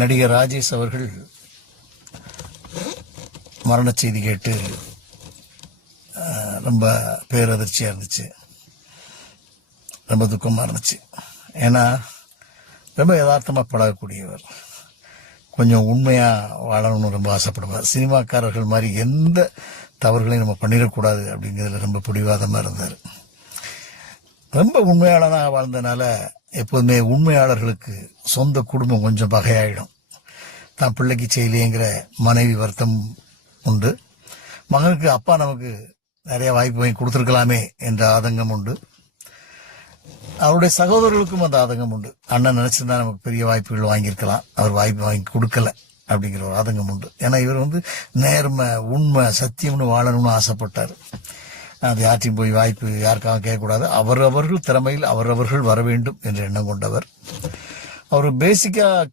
நடிகர் ராஜேஷ் அவர்கள் மரண செய்தி கேட்டு ரொம்ப பேரதிர்ச்சியாக இருந்துச்சு, ரொம்ப துக்கமாக இருந்துச்சு. ஏன்னா ரொம்ப யதார்த்தமாக பழகக்கூடியவர், கொஞ்சம் உண்மையாக வாழணும்னு ரொம்ப ஆசைப்படுவார். சினிமாக்காரர்கள் மாதிரி எந்த தவறுகளையும் நம்ம பண்ணிடக்கூடாது அப்படிங்கிறதுல ரொம்ப பிடிவாதமாக இருந்தார். ரொம்ப உண்மையாளனாக வாழ்ந்தனால எப்போதுமே உண்மையாளர்களுக்கு சொந்த குடும்பம் கொஞ்சம் பகையாயிடும். தான் பிள்ளைக்கு செய்யலையேங்கிற மனைவி வருத்தம் உண்டு. மகனுக்கு அப்பா நமக்கு நிறைய வாய்ப்பு வாங்கி கொடுத்துருக்கலாமே என்ற ஆதங்கம் உண்டு. அவருடைய சகோதரர்களுக்கும் அந்த ஆதங்கம் உண்டு. அண்ணன் நினைச்சிருந்தா நமக்கு பெரிய வாய்ப்புகள் வாங்கியிருக்கலாம், அவர் வாய்ப்பு வாங்கி கொடுக்கல அப்படிங்கிற ஒரு ஆதங்கம் உண்டு. ஏன்னா இவர் நேர்மை, உண்மை, சத்தியம்னு வாழணும்னு ஆசைப்பட்டார். அது யார்ட்டையும் போய் வாய்ப்பு யாருக்காக கேட்கக்கூடாது, அவரவர்கள் திறமையில் அவரவர்கள் வர வேண்டும் என்ற எண்ணம் கொண்டவர். அவர் பேசிக்காக